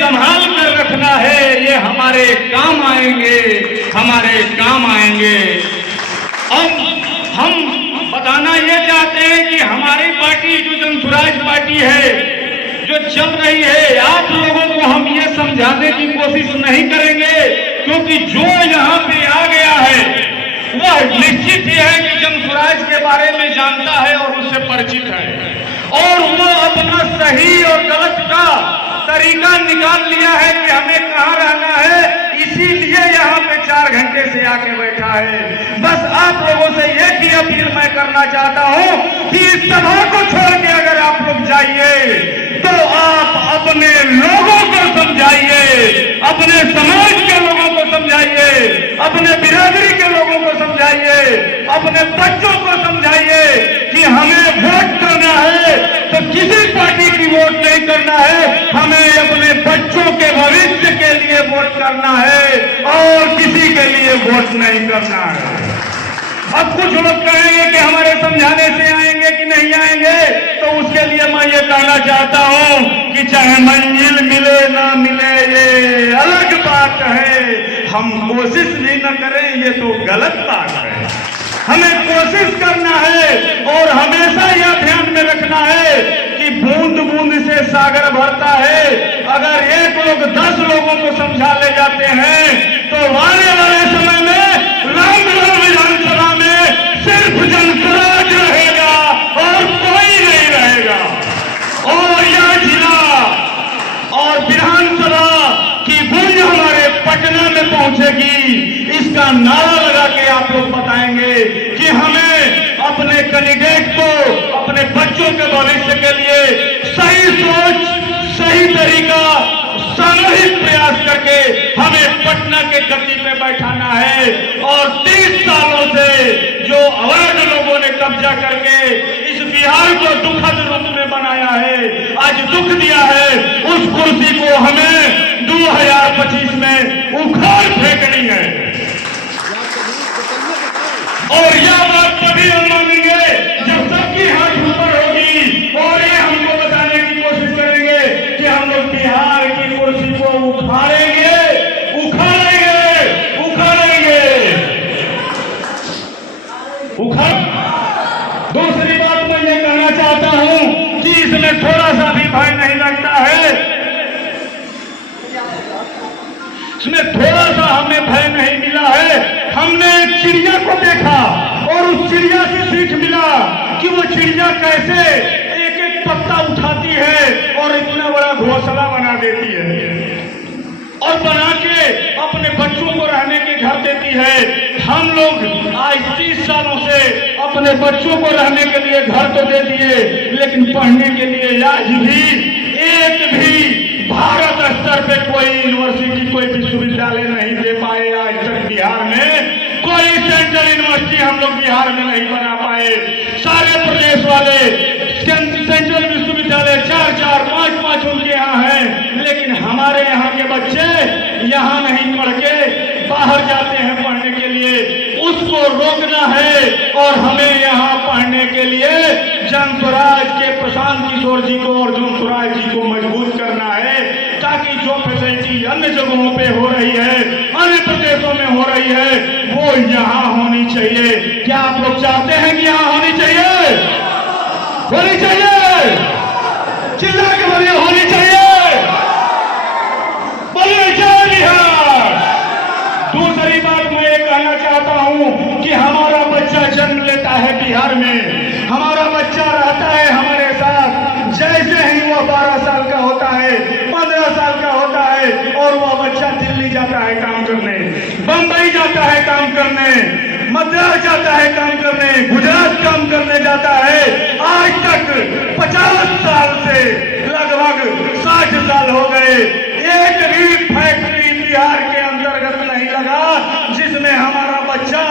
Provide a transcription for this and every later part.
संभाल कर रखना है, ये हमारे काम आएंगे, हमारे काम आएंगे। अब हम बताना ये चाहते हैं कि हमारी पार्टी जो जनसुराज पार्टी है, जो चल रही है, आप लोगों को हम ये समझाने की कोशिश नहीं करेंगे, क्योंकि जो यहाँ पे आ गया है वह निश्चित ही है कि जनसुराज के बारे में जानता है और उससे परिचित है, और वो अपना सही और गलत का तरीका निकाल लिया है कि हमें कहाँ रहना है, इसीलिए यहाँ पे 4 घंटे से आके बैठा है। बस आप लोगों से एक ही अपील मैं करना चाहता हूँ कि इस सभा को छोड़ के अगर आप लोग जाइए तो आप अपने लोगों को समझाइए, अपने समाज के लोगों को समझाइए, अपने बिरादरी के लोगों को समझाइए, अपने बच्चों को समझाइए कि हमें वोट करना है तो किसी पार्टी की वोट नहीं करना है, हमें अपने बच्चों के भविष्य के लिए वोट करना है और किसी के लिए वोट नहीं करना है। अब कुछ लोग कहेंगे कि हमारे समझाने से आएंगे कि नहीं आएंगे, तो उसके लिए मैं ये कहना चाहता हूं कि चाहे मंजिल मिले ना मिले ये अलग बात है, हम कोशिश भी न करें ये तो गलत बात है। हमें कोशिश करना है और हमेशा यह ध्यान में रखना है कि बूंद बूंद से सागर भरता है। अगर एक लोग 10 लोगों को समझा ले जाते हैं तो आने वाले समय में रामगढ़ विधानसभा में सिर्फ जनसुराज रहेगा और कोई नहीं रहेगा, और यह जिला और विधानसभा की गूंज हमारे पटना में पहुंचेगी। इसका नारा लगा के आप लोग बताएंगे कि हमें अपने कैंडिडेट को, अपने बच्चों के भविष्य के लिए सही सोच, सही तरीका, सामूहिक प्रयास करके हमें पटना के गद्दी पे बैठाना है। और 30 सालों से जो अवैध लोगों ने कब्जा करके इस बिहार को दुखद रूप में बनाया है, आज दुख दिया है, उस कुर्सी को हमें 2025 में उखाड़ फेंकनी है। और यह बात तभी हम मानेंगे जब सबकी हाथ ऊपर होगी और ये हमको बताने की कोशिश करेंगे कि हम लोग बिहार की कुर्सी को उखाड़ेंगे, उखाड़ेंगे, उखाड़ेंगे, उखाड़। दूसरी बात मैं ये कहना चाहता हूं कि इसमें थोड़ा सा भी भय नहीं लगता है, इसमें थोड़ा सा हमें भय नहीं मिला है। हमने एक चिड़िया को देखा और उस चिड़िया से सीख मिला कि वो चिड़िया कैसे एक एक पत्ता उठाती है और इतना बड़ा घोंसला बना देती है और बना के अपने बच्चों को रहने के घर देती है। हम लोग आज 30 सालों से अपने बच्चों को रहने के लिए घर तो दे दिए, लेकिन पढ़ने के लिए आज भी एक भी भारत स्तर पे कोई यूनिवर्सिटी, कोई विश्वविद्यालय नहीं दे पाए। आज तक बिहार में कोई सेंट्रल यूनिवर्सिटी हम लोग बिहार में नहीं बना पाए। सारे प्रदेश वाले सेंट्रल विश्वविद्यालय 4-4, 5-5 उनके यहाँ हैं, लेकिन हमारे यहाँ के बच्चे यहाँ नहीं पढ़ के बाहर जाते हैं पढ़ने के लिए। उसको रोकना है और हमें यहाँ पढ़ने के लिए जनसुराज के प्रशांत किशोर जी को और जनसुराज जी को मजबूत करना है, ताकि जो फैसिलिटी अन्य जगहों पे हो रही है, अन्य प्रदेशों में हो रही है, वो यहाँ होनी चाहिए। क्या आप लोग चाहते हैं कि यहाँ होनी चाहिए? होनी चाहिए, चिल्ला के बोलिए, होनी चाहिए, बोलिए जय बिहार। दूसरी बात मैं ये कहना चाहता हूँ कि हमारा बच्चा जन्म लेता है बिहार में, हमारा बच्चा रहता है हमारे साथ। जैसे ही वो 12 साल का होता है, 15 साल का होता है, और वह बच्चा दिल्ली जाता है काम करने, बंबई जाता है काम करने, मद्रास जाता है काम करने, गुजरात काम करने जाता है। आज तक 50 साल से लगभग 60 साल हो गए, एक भी फैक्ट्री बिहार के अंतर्गत नहीं लगा जिसमें हमारा बच्चा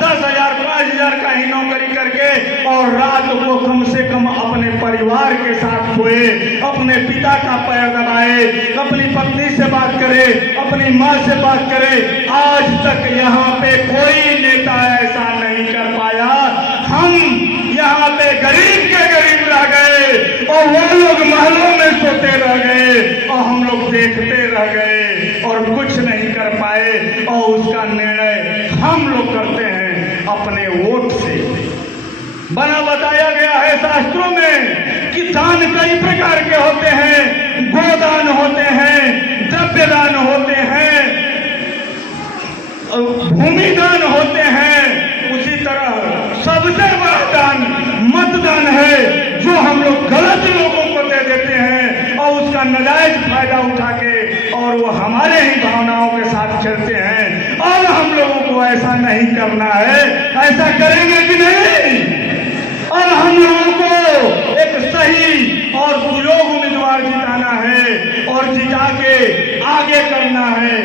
10,000, 5,000 का ही नौकरी करके और रात को कम से कम अपने परिवार के साथ सोए, अपने पिता का पैर दबाए, अपनी पत्नी से बात करे, अपनी माँ से बात करे। आज तक यहाँ पे कोई नेता ऐसा नहीं कर पाया। हम यहाँ पे गरीब के गरीब रह गए और वो लोग महलों में सोते रह गए और हम लोग देखते बना बताया गया है शास्त्रों में कि दान कई प्रकार के होते हैं। गोदान होते हैं, द्रव्य दान होते हैं, भूमि दान होते हैं। उसी तरह सबसे बड़ा दान मतदान है, जो हम लोग गलत लोगों को दे देते हैं और उसका नाजायज फायदा उठा के और वो हमारे ही भावनाओं के साथ खेलते हैं। और हम लोगों को ऐसा नहीं करना है। ऐसा करेंगे कि नहीं? और हम लोगों को एक सही और सुयोग्य उम्मीदवार जिताना है और जिता के आगे करना है।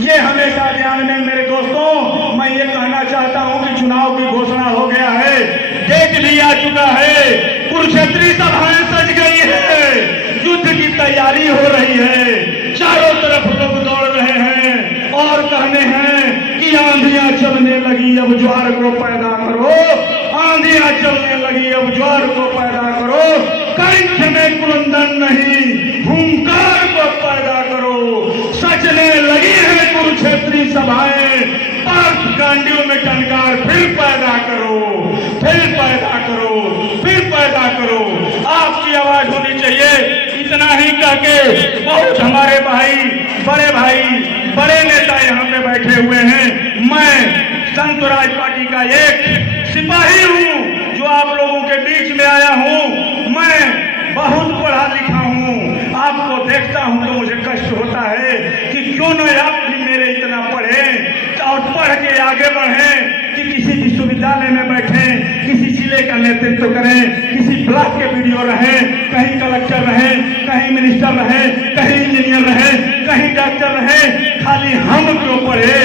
ये हमेशा ध्यान में मेरे दोस्तों, मैं ये कहना चाहता हूं कि चुनाव की घोषणा हो गया है, डेट भी आ चुका है, कुरुक्षेत्री सभाएं सज गई है, युद्ध की तैयारी हो रही है, चारों तरफ लोग दौड़ रहे हैं और कहने हैं कि आंधियां चलने लगी अब ज्वार को पैदा करो, आंधियां चलने लगी अब ज्वार को पैदा करो, कंठ में कुरंदन नहीं हुंकार को पैदा करो। सचने लगी है कुरुक्षेत्री सभाएं, पार्थ गांडियों में टंकार फिर पैदा करो, फिर पैदा करो, फिर पैदा करो। आपकी आवाज होनी चाहिए। इतना ही कह के बहुत हमारे भाई बड़े नेता यहाँ पे बैठे हुए हैं। मैं संतराज पार्टी का एक सिपाही हूँ जो आप लोगों के बीच में आया हूँ। मैं बहुत पढ़ा लिखा हूँ, आपको देखता हूँ तो मुझे कष्ट होता है कि क्यों न आप भी मेरे इतना पढ़ें और पढ़ के आगे बढ़ें कि किसी विश्वविद्यालय में बैठें, किसी जिले का नेतृत्व करें, किसी ब्लॉक के वीडियो रहें, कहीं कलेक्टर रहें, कहीं मिनिस्टर रहें, कहीं इंजीनियर रहें, कहीं डॉक्टर रहें। खाली हम क्यों पढ़े?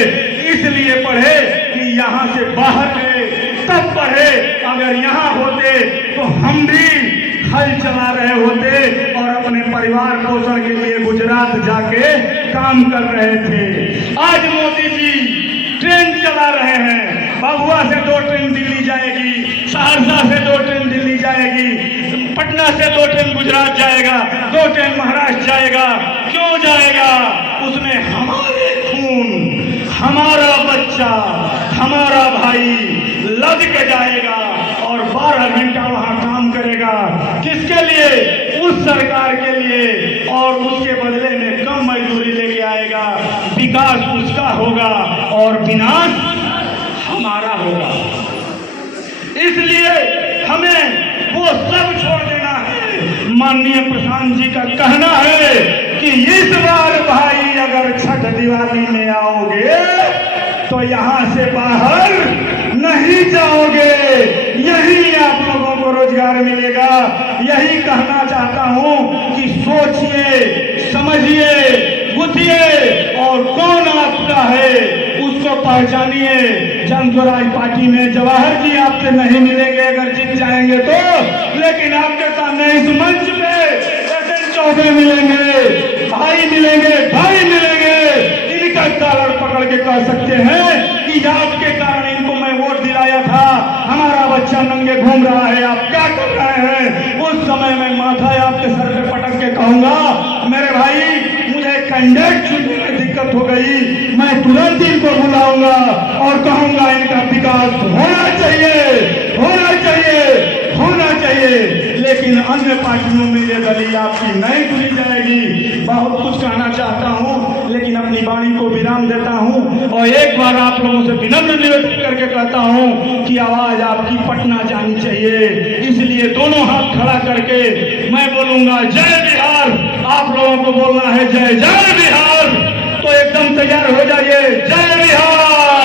इसलिए पढ़े कि यहाँ से बाहर गए तब पढ़े। अगर यहाँ होते तो हम भी हल चला रहे होते और अपने परिवार पोषण के लिए गुजरात जाके काम कर रहे थे। आज मोदी जी ट्रेन चला रहे हैं, भभुआ से 2 ट्रेन दिल्ली जाएगी, सहरसा से 2 ट्रेन दिल्ली जाएगी, पटना से 2 ट्रेन गुजरात जाएगा, 2 ट्रेन महाराष्ट्र जाएगा। क्यों जाएगा? उसमें हमारे खून, हमारा बच्चा, हमारा भाई लद के जाएगा और 12 घंटा वहां काम करेगा। किसके लिए? उस सरकार के लिए, और उसके बदले में कम मजदूरी लेके आएगा। विकास उसका होगा और विनाश हमारा होगा। इसलिए हमें वो सब छोड़ देना है। माननीय प्रधान जी का कहना है कि इस बार भाई अगर छठ दिवाली में आओगे तो यहाँ से बाहर नहीं जाओगे, यही आप लोगों को रोजगार मिलेगा। यही कहना चाहता हूँ कि सोचिए, समझिए, बुझिए और कौन आपका है उसको पहचानिए। जनसुराज पार्टी में जवाहर जी आपसे नहीं मिलेंगे अगर जीत जाएंगे तो, लेकिन आपके सामने इस मंच पे एसएन चौबे मिलेंगे, भाई मिलेंगे, भाई मिलेंगे। इनका कॉलर पकड़ के कह सकते हैं कि आपके कारण इनको मैं वोट दिलाया था, हमारा बच्चा नंगे घूम रहा है, आप क्या कर रहे हैं? उस समय मैं माथा आपके सर पे पटक के कहूंगा, मेरे भाई मुझे कैंडिडेट चुनने में दिक्कत हो गई, मैं तुरंत इनको बुलाऊंगा और कहूंगा इनका विकास होना चाहिए, होना चाहिए, होना चाहिए। लेकिन अन्य पार्टियों में ये दलील आपकी नहीं सुनी जाएगी। बहुत कुछ कहना चाहता हूं लेकिन अपनी वाणी को विराम देता हूं और एक बार आप लोगों से विनम्र निवेदन करके कहता हूं कि आवाज आपकी पटना जानी चाहिए। इसलिए दोनों हाथ खड़ा करके मैं बोलूंगा जय बिहार, आप लोगों को बोलना है जय जय बिहार। तो एकदम तैयार हो जाइए। जय बिहार।